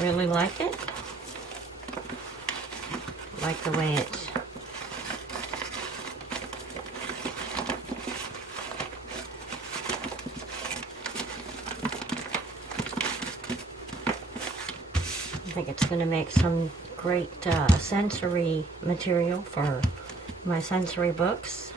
really like it. Like the way it's I think it's going to make some great sensory material for my sensory books.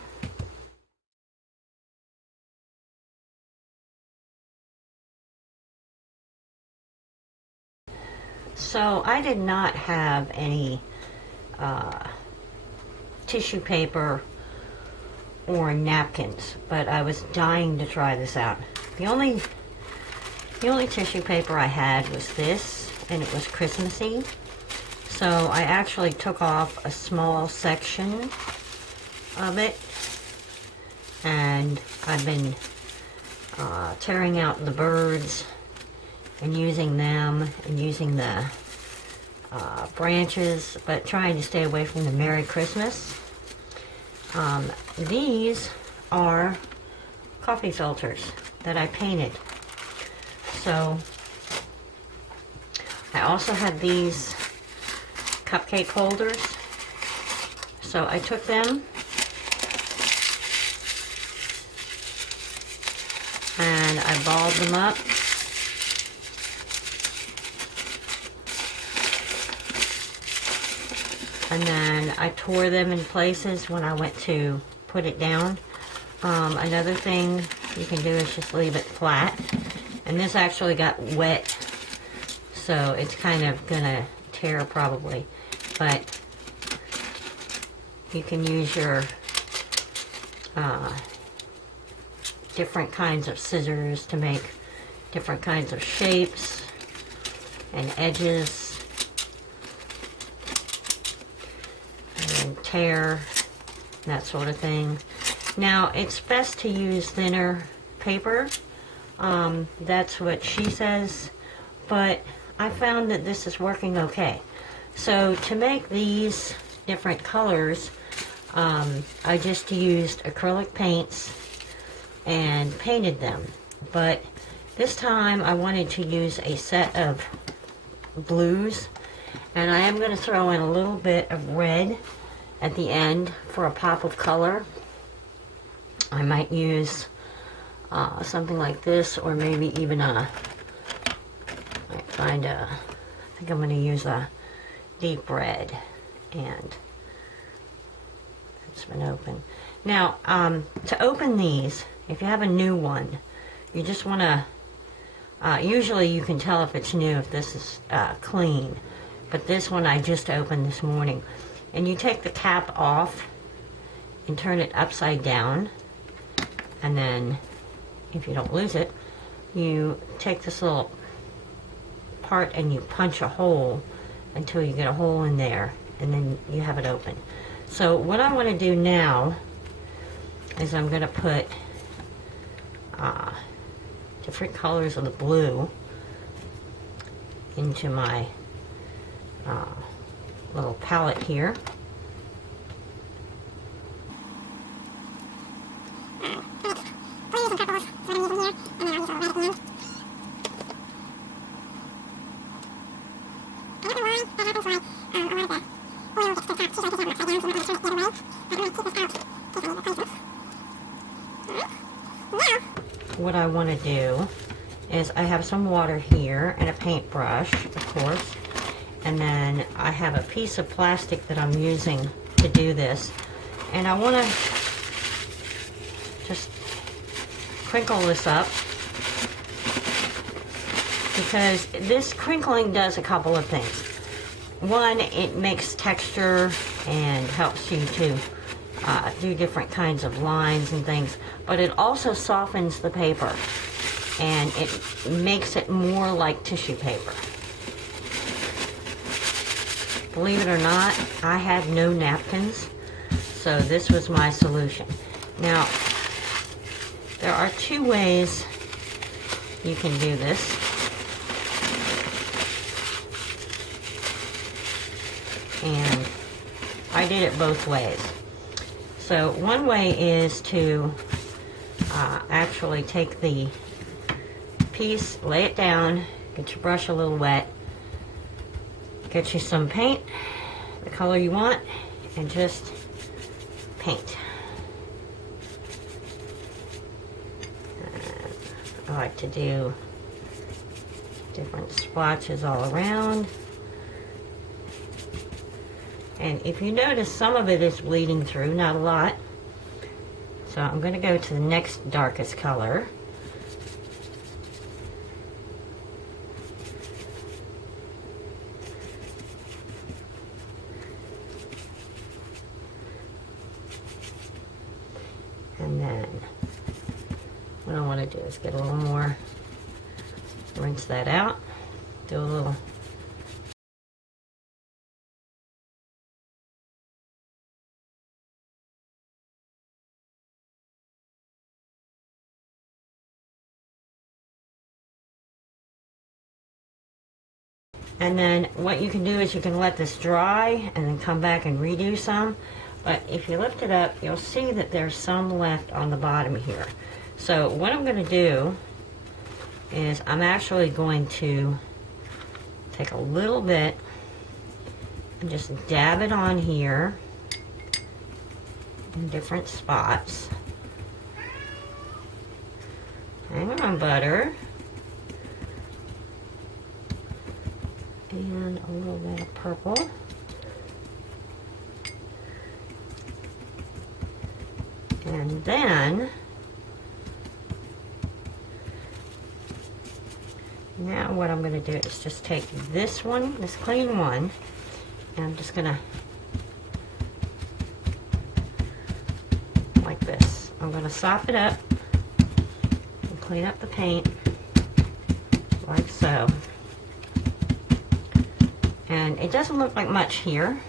So I did not have any tissue paper or napkins, but I was dying to try this out. The only tissue paper I had was this, and it was Christmassy. So I actually took off a small section of it, and I've been tearing out the birds and using them and using the branches, but trying to stay away from the Merry Christmas. These are coffee filters that I painted. So I also had these cupcake holders. So I took them and I balled them up. And then I tore them in places when I went to put it down. Another thing you can do is just leave it flat. And this actually got wet, so it's kind of gonna tear probably. But you can use your different kinds of scissors to make different kinds of shapes and edges. Tear, that sort of thing. Now, it's best to use thinner paper. That's what she says, but I found that this is working okay. So to make these different colors, I just used acrylic paints and painted them. But this time I wanted to use a set of blues, and I am going to throw in a little bit of red at the end for a pop of color. I might use something like this, or maybe even I think I'm going to use a deep red, and it's been open. Now, to open these, if you have a new one, you just want to, usually you can tell if it's new if this is clean, but this one I just opened this morning. And you take the cap off and turn it upside down, and then if you don't lose it, you take this little part and you punch a hole until you get a hole in there, and then you have it open. So what I want to do now is I'm going to put different colors of the blue into my little palette here. What I want to do is I have some water here and a paintbrush, of course. And then I have a piece of plastic that I'm using to do this. And I want to just crinkle this up, because this crinkling does a couple of things. One, it makes texture and helps you to do different kinds of lines and things, but it also softens the paper and it makes it more like tissue paper. Believe it or not, I had no napkins, so this was my solution. Now, there are two ways you can do this. And I did it both ways. So one way is to actually take the piece, lay it down, get your brush a little wet, Get you some paint, the color you want, and just paint. I like to do different splotches all around. And if you notice, some of it is bleeding through, not a lot. So I'm going to go to the next darkest color. And then what I want to do is get a little more, rinse that out, do a little and then what you can do is you can let this dry and then come back and redo some. But if you lift it up, you'll see that there's some left on the bottom here. So what I'm going to do is I'm actually going to take a little bit and just dab it on here in different spots. Hang on, butter. And a little bit of purple. And then, now what I'm going to do is just take this one, this clean one, and I'm just going to, like this, I'm going to sop it up and clean up the paint, like so. And it doesn't look like much here,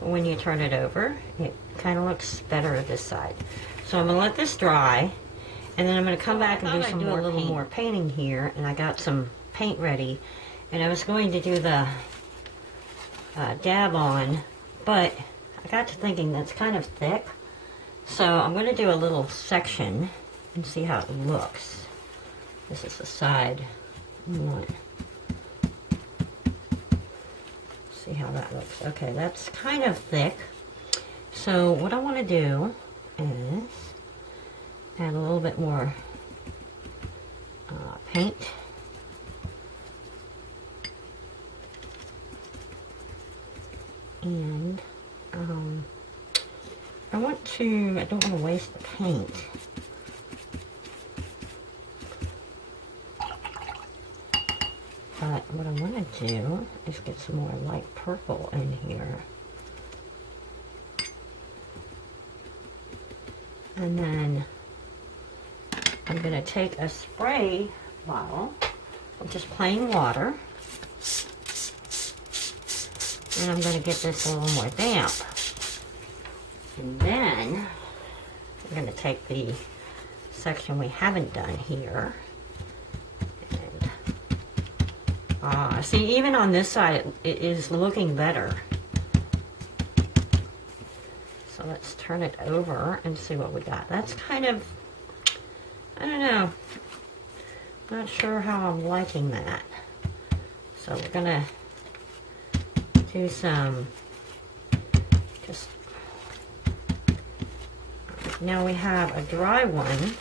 but when you turn it over, it kind of looks better this side. So I'm going to let this dry, and then I'm going to come back and do some more, a little more painting here. And I got some paint ready, and I was going to do the dab on, but I got to thinking that's kind of thick. So I'm going to do a little section and see how it looks. This is the side one. See how that looks. Okay, that's kind of thick. So what I want to do is add a little bit more paint. And I don't want to waste the paint. But what I want to do is get some more light purple in here. And then I'm going to take a spray bottle of just plain water. And I'm going to get this a little more damp. And then we're going to take the section we haven't done here. See, even on this side, it is looking better. So let's turn it over and see what we got. That's kind of, I don't know, not sure how I'm liking that. So we're gonna do some, just, now we have a dry one,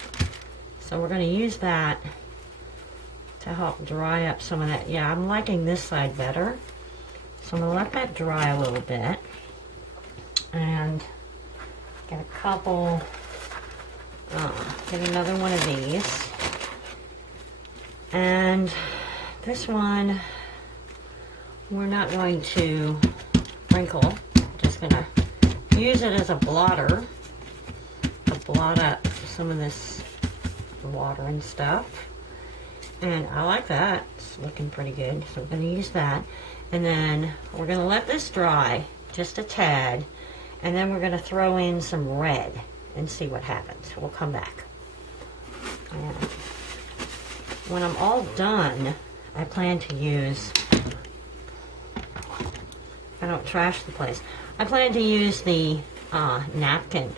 so we're gonna use that to help dry up some of that. Yeah, I'm liking this side better. So I'm going to let that dry a little bit. And get a couple, get another one of these. And this one, we're not going to sprinkle. Just going to use it as a blotter to blot up some of this water and stuff. And I like that. It's looking pretty good. So I'm going to use that. And then we're going to let this dry just a tad. And then we're going to throw in some red and see what happens. We'll come back. And when I'm all done, I plan to use, I don't trash the place, I plan to use the napkin.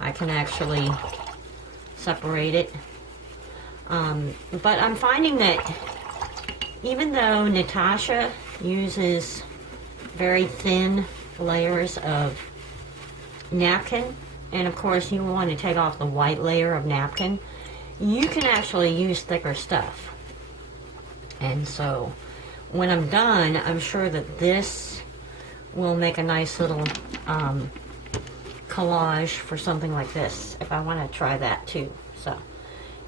I can actually separate it. But I'm finding that even though Natasha uses very thin layers of napkin, and of course you want to take off the white layer of napkin, you can actually use thicker stuff. And so when I'm done, I'm sure that this will make a nice little collage for something like this, if I want to try that too. So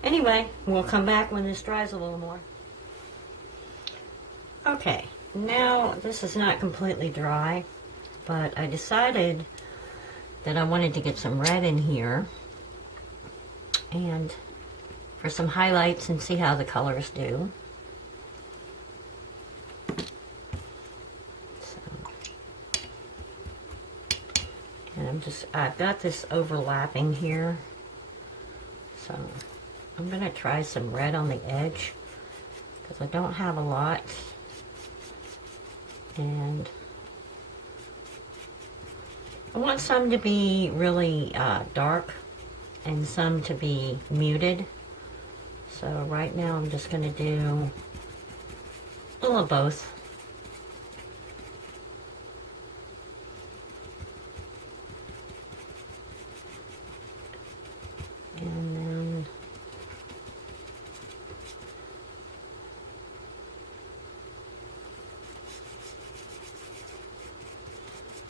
anyway, we'll come back when this dries a little more. Okay, now this is not completely dry, but I decided that I wanted to get some red in here and for some highlights and see how the colors do. So, and I've got this overlapping here, so I'm going to try some red on the edge because I don't have a lot. And I want some to be really dark and some to be muted. So right now I'm just going to do a little of both. And then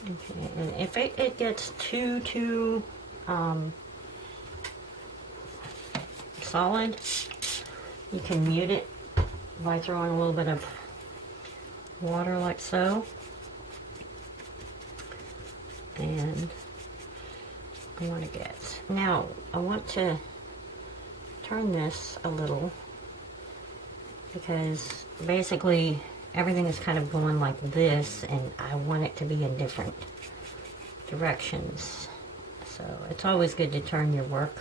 okay, and if it gets too solid, you can mute it by throwing a little bit of water like so. And I want to get, now I want to turn this a little because basically everything is kind of going like this and I want it to be in different directions. So it's always good to turn your work.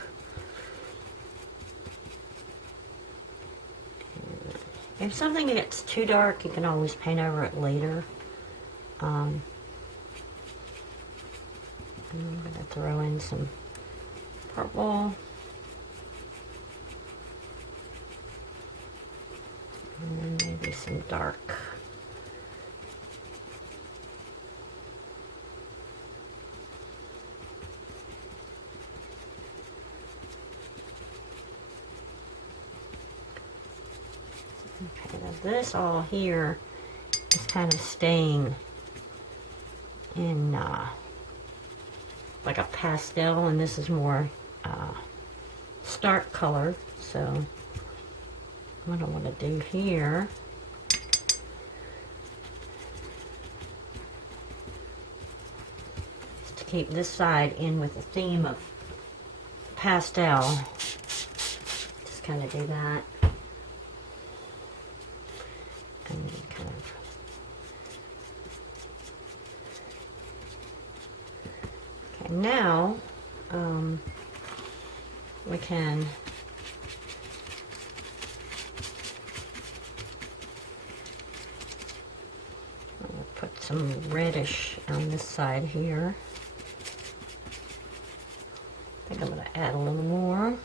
If something gets too dark, you can always paint over it later. I'm going to throw in some purple. And then maybe some dark. Okay, now this all here is kind of staying in like a pastel, and this is more stark color. So what I want to do here is to keep this side in with the theme of pastel. Just kind of do that. And then kind of okay, now we can put some reddish on this side here. I think I'm going to add a little more.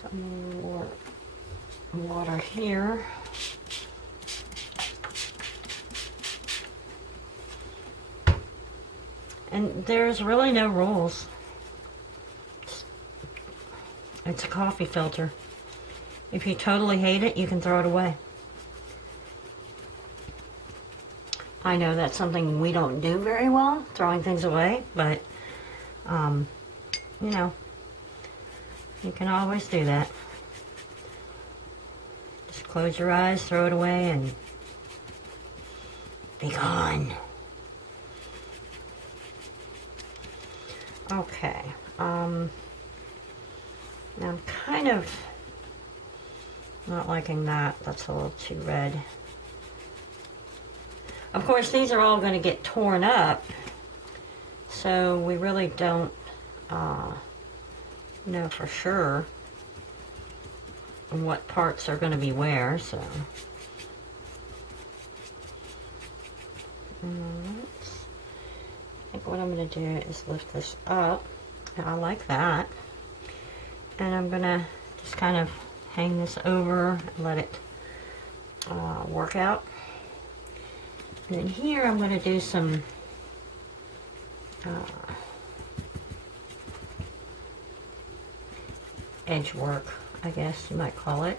Some more water here. And there's really no rules. It's a coffee filter. If you totally hate it, you can throw it away. I know that's something we don't do very well, throwing things away, but, you know, you can always do that. Just close your eyes, throw it away, and be gone. Okay, now I'm kind of Not liking that. That's a little too red. Of course, these are all going to get torn up, so we really don't know for sure what parts are going to be where, so. I think what I'm going to do is lift this up. I like that. And I'm going to just kind of hang this over and let it work out. And then here I'm going to do some edge work, I guess you might call it.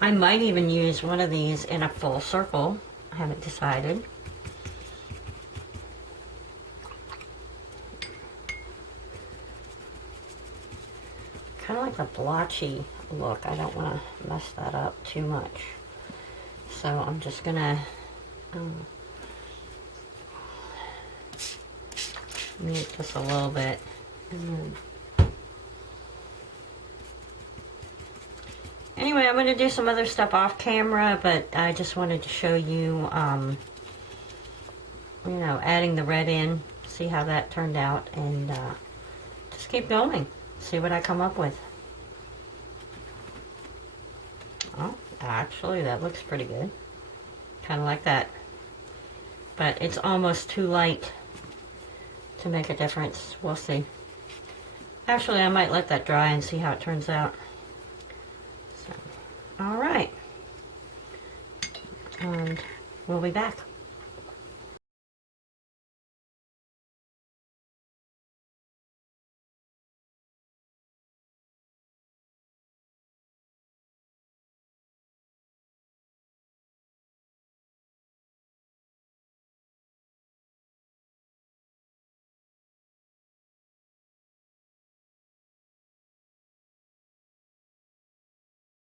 I might even use one of these in a full circle. I haven't decided. Kind of like a blotchy look. I don't want to mess that up too much. So I'm just going to mute this a little bit. And then anyway, I'm going to do some other stuff off camera, but I just wanted to show you, you know, adding the red in, see how that turned out, and just keep going, see what I come up with. Oh, actually, that looks pretty good. Kind of like that. But it's almost too light to make a difference. We'll see. Actually, I might let that dry and see how it turns out. So, all right. And we'll be back.